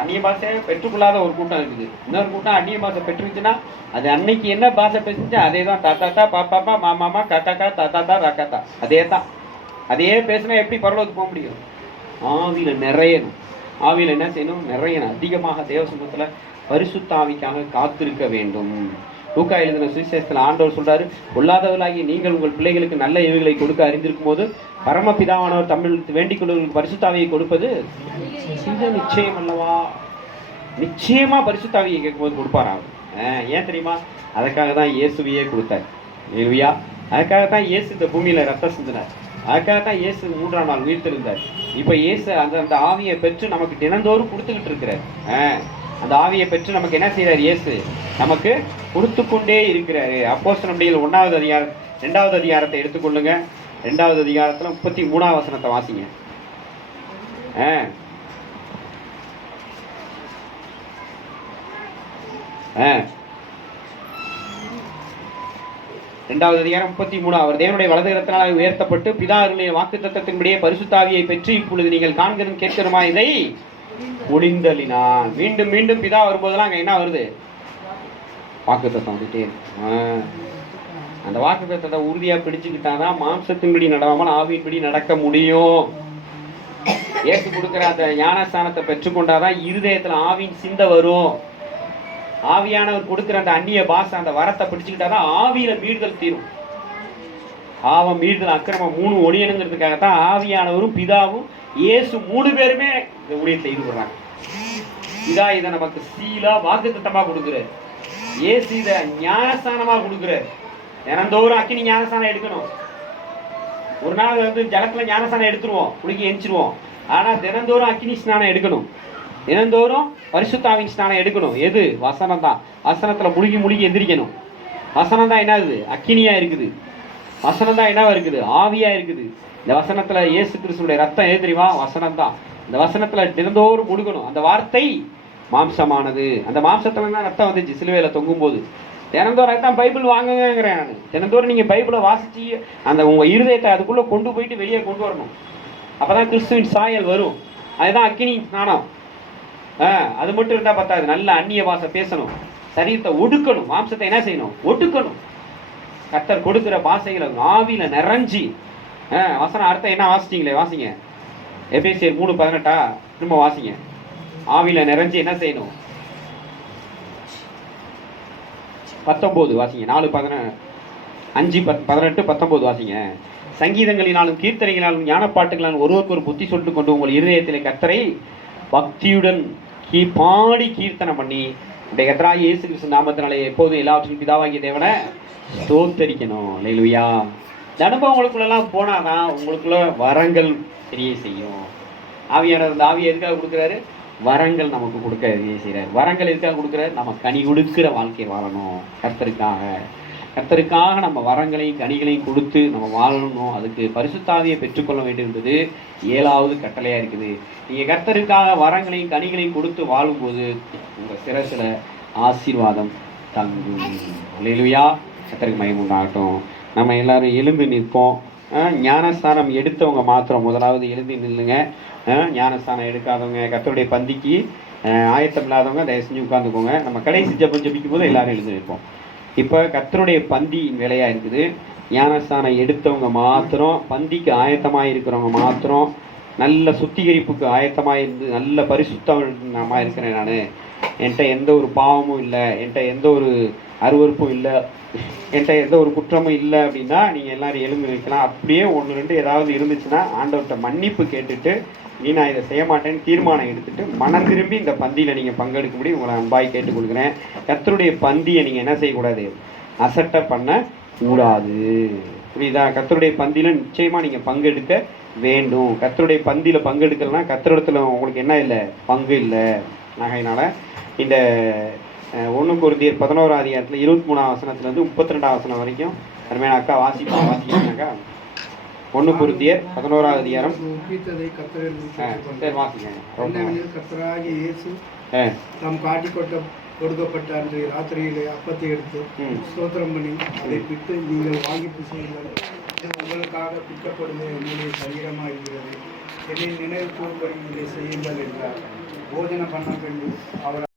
அந்நிய பாஷை பெற்றுக்கொள்ளாத ஒரு கூட்டம் இருக்குது. இன்னொரு கூட்டம் அந்நிய பாஷை பெற்றுச்சுன்னா அது அன்னைக்கு என்ன பாஷை பேசுச்சு அதே தான். தாத்தாத்தா பாப்பாப்பா மாமாமா காக்காக்கா தாத்தாத்தா ராக்காத்தா அதே தான். அதையே பேசினா எப்படி பரலோகத்துக்கு போக முடியும்? ஆவியில நிறையணும். ஆவியில என்ன செய்யணும்? நிறையணும். அதிகமாக தேவ சமூகத்துல பரிசுத்த ஆவிக்காக காத்திருக்க வேண்டும். லூக்கா எழுதின சுவிசேஷத்துல ஆண்டவர் சொல்றாரு, பொல்லாதவர்களாகி நீங்கள் உங்கள் பிள்ளைகளுக்கு நல்ல ஈவுகளை கொடுக்க அறிந்திருக்கும் போது பரமபிதாவானவர் தமிழ் வேண்டிக் கொள்வர்களுக்கு பரிசுத்தாவியை கொடுப்பது நிச்சயம் அல்லவா? நிச்சயமா பரிசுத்தாவியை கேட்கும்போது கொடுப்பாரா? ஏன் தெரியுமா? அதுக்காக தான் இயேசுவையே கொடுத்தார். இல்லையா? அதுக்காகத்தான் இயேசு இந்த பூமியில ரத்தம் சிந்தினார். அதுக்காகத்தான் இயேசு 3ஆம் நாள் உயிர்த்தெழுந்தார். இப்ப இயேசு அந்த ஆவியை பெற்று நமக்கு தினந்தோறும் கொடுத்துக்கிட்டு இருக்கிறார். அந்த ஆவியை பெற்று நமக்கு என்ன செய்யறாரு? இயேசு நமக்கு கொடுத்து கொண்டே இருக்கிறாரு. அப்போஸ்தலர் நடவடிக்கைகள் 1வது அதிகாரம் 2வது அதிகாரத்தை எடுத்துக்கொள்ளுங்க. 2வது அதிகாரத்துல 33ஆம் வசனத்தை வாசிங்க. 2 2வது அதிகாரம் 33. அவர் தேவனுடைய வலதுகரத்தினால் உயர்த்தப்பட்டு பிதா அருளிய வாக்குத்தத்தத்தின்படியே பரிசுத்தாவியை பெற்று இப்பொழுது நீங்கள் காண்கிறதும் கேட்கிறதுமா இதை முடிந்தலினான். மீண்டும் மீண்டும் பிதா வரும்போதெல்லாம் அங்க என்ன வருது? வாக்குத்தத்தம் வந்துட்டே இருக்கு. அந்த வாக்குத்தத்தத்தை உறுதியா பிடிச்சுக்கிட்டாதான் மாம்சத்தின்படி நடவாமல் ஆவியின்படி நடக்க முடியும். ஏசு கொடுக்கிற அந்த ஞானஸ்தானத்தை பெற்றுக்கொண்டாதான் இருதயத்துல ஆவியின் சிந்தை வரும். ஆவியானவர் கொடுக்கிற அந்த அந்நிய பாசை அந்த வரத்தை பிடிச்சுக்கிட்டாதான் ஆவியில மீறுதல் தீரும். பாவம், மீறுதல், அக்கிரமம் 3 ஒழியணுங்கிறதுக்காகத்தான் ஆவியானவரும் பிதாவும் இயேசு 3 பேருமே இந்த ஊழியத்தை ஈடுபடுறாங்க. பிதா இதை நமக்கு சீலா வாக்குத்தத்தமா கொடுக்குறாரு. இயேசு இதை ஞானஸ்தானமா கொடுக்குறாரு. தினந்தோறும் அக்கினி ஞானஸ்தானம் எடுக்கணும். ஒரு நாள் ஜலத்துல ஞானஸ்தானம் எடுத்துருவோம், குளிக்க எரிச்சிருவோம். ஆனா தினந்தோறும் அக்கினி ஸ்நானம் எடுக்கணும். தினந்தோறும் பரிசுத்தாவின் ஸ்நானம் எடுக்கணும். எது? வசனம் தான். வசனத்துல முழுகி எந்திரிக்கணும். வசனம் தான் என்னது? அக்கினியா இருக்குது. வசனம் தான் என்னவா இருக்குது? ஆவியா இருக்குது. இந்த வசனத்துல இயேசு கிறிஸ்துடைய ரத்தம் எது தெரியுமா? வசனம் தான். இந்த வசனத்துல தினந்தோறும் முழுகணும். அந்த வார்த்தை மாம்சமானது. அந்த மாம்சத்துல தான் ரத்தம் வந்துச்சு சிலுவையில தொங்கும் போது. தினந்தோறும் தான் பைபிள் வாங்குங்கிறேன் நான். தினந்தோறும் நீங்க பைபிளை வாசிச்சு அந்த உங்க இருதயத்தை அதுக்குள்ள கொண்டு போயிட்டு வெளியே கொண்டு வரணும். அப்பதான் கிறிஸ்துவின் சாயல் வரும். அதுதான் அக்கினி ஸ்நானம். அது மட்டும் இருந்தா பத்தாது. நல்ல அந்நிய பாஷை பேசணும். சரீரத்தை ஒடுக்கணும். மாம்சத்தை என்ன செய்யணும்? ஒடுக்கணும். கர்த்தர் கொடுக்கிற பாஷைகளை ஆவியில நிறைஞ்சி வசனம் அர்த்தம் என்ன வாசிச்சீங்களே, வாசிங்க. எபேசியர் 3:18 திரும்ப வாசிங்க. ஆவியில நிறைஞ்சி என்ன செய்யணும்? 19 வாசிங்க. 4:5-18 வாசிங்க. சங்கீதங்களினாலும் கீர்த்தனைகளினாலும் ஞானப்பாட்டுகளாலும் ஒருவருக்கு ஒரு புத்தி சொல்லிட்டு கொண்டு உங்கள் இருதயத்திலே கர்த்தரை பக்தியுடன் பாடி கீர்த்தனை பண்ணி உடைய கர்த்தராகிய இயேசு கிறிஸ்து நாமத்தினாலே எப்போதும் எல்லாவற்றிலும் பிதாவாகிய தேவனை ஸ்தோத்தரிக்கணும். அல்லேலூயா. இந்த அனுபவம் உங்களுக்குள்ளெல்லாம் போனாதான் உங்களுக்குள்ள வரங்கள் தெரிய செய்யும். ஆவியானவர் இந்த ஆவியை எதுக்காக கொடுக்குறாரு? வரங்கள் நமக்கு கொடுக்க செய்கிறார். வரங்கள் எதுக்காக கொடுக்குறாரு? நம்ம கனி கொடுக்கிற வாழ்க்கை வாழணும். கர்த்தருக்காக நம்ம வரங்களையும் கனிகளையும் கொடுத்து நம்ம வாழணும். அதுக்கு பரிசுத்தாவியை பெற்றுக்கொள்ள வேண்டும் என்பது 7வது கட்டளையா இருக்குது. நீங்க கர்த்தருக்காக வரங்களையும் கனிகளையும் கொடுத்து வாழும்போது உங்க சிரசுல ஆசீர்வாதம் தங்கும். அல்லேலூயா. கர்த்தருக்கு மகிமை உண்டாகட்டும். நம்ம எல்லாரும் எழுந்து நிற்போம். ஞானஸ்தானம் எடுத்தவங்க மாத்திரம் முதலாவது எழுந்து நில்லுங்க. ஞானஸ்தானம் எடுக்காதவங்க, கர்த்தருடைய பந்திக்கு ஆயத்தம் இல்லாதவங்க தயவு செஞ்சு உட்காந்துக்கோங்க. நம்ம கடைசி ஜெபம் ஜெபிக்கும் போது எல்லாரும் எழுந்து நிற்போம். இப்போ கர்த்தருடைய பந்தியின் வேலையா இருக்குது. ஞானஸ்தானம் எடுத்தவங்க மாத்திரம், பந்திக்கு ஆயத்தமாக இருக்கிறவங்க மாத்திரம், நல்ல சுத்திகரிப்புக்கு ஆயத்தமாக இருந்து நல்ல பரிசுத்தமா இருக்கிறேன். நான் என்கிட்ட எந்த ஒரு பாவமும் இல்லை, என்கிட்ட எந்த ஒரு அருவருப்பும் இல்லை, என்கிட்ட எந்த ஒரு குற்றமும் இல்லை அப்படின்னா நீங்கள் எல்லாரும் எழுந்து நிற்கலாம். அப்படியே 1-2 ஏதாவது இருந்துச்சுன்னா ஆண்டவர்கிட்ட மன்னிப்பு கேட்டுட்டு நான் இதை செய்ய மாட்டேன்னு தீர்மானம் எடுத்துட்டு மனம் திரும்பி இந்த பந்தியில் நீங்கள் பங்கெடுக்கும்படி உங்களை அன்பாய் கேட்டுக்கொள்கிறேன். கர்த்தருடைய பந்தியை நீங்கள் என்ன செய்யக்கூடாது? அசட்டை பண்ண கூடாது. புரியுதா? கர்த்தருடைய பந்தியில் நிச்சயமாக நீங்கள் பங்கெடுக்க வேண்டும். கர்த்தருடைய பந்தியில் பங்கெடுக்கலைன்னா கர்த்தரிடத்துல உங்களுக்கு என்ன இல்லை? பங்கு இல்லை. ஆகையினால இந்த 1 கொரிந்தியர் 11வது அதிகாரத்தில் 23ஆம் வசனத்துலேருந்து 32ஆம் வசனம் வரைக்கும் அருமையான அக்கா வாசிப்பாங்கக்கா. 1 கொரிந்தியர் 11வது அதிகாரம் கர்த்தராகிய இயேசு தாம் காட்டி கொடுக்கப்பட்ட அன்றைய ராத்திரியிலே அப்பத்தை எடுத்து ஸ்தோத்திரம் பண்ணி அதை பிட்டு நீங்கள் வாங்கி புசியுங்கள், உங்களுக்காக பிற்கப்படுவது என்னுடைய சரீரமாக இருக்கிறது, என்னை நினைவு கூறும்படி இதை செய்யுங்கள் என்றார். போஜனம் பண்ண பின்பு அவர்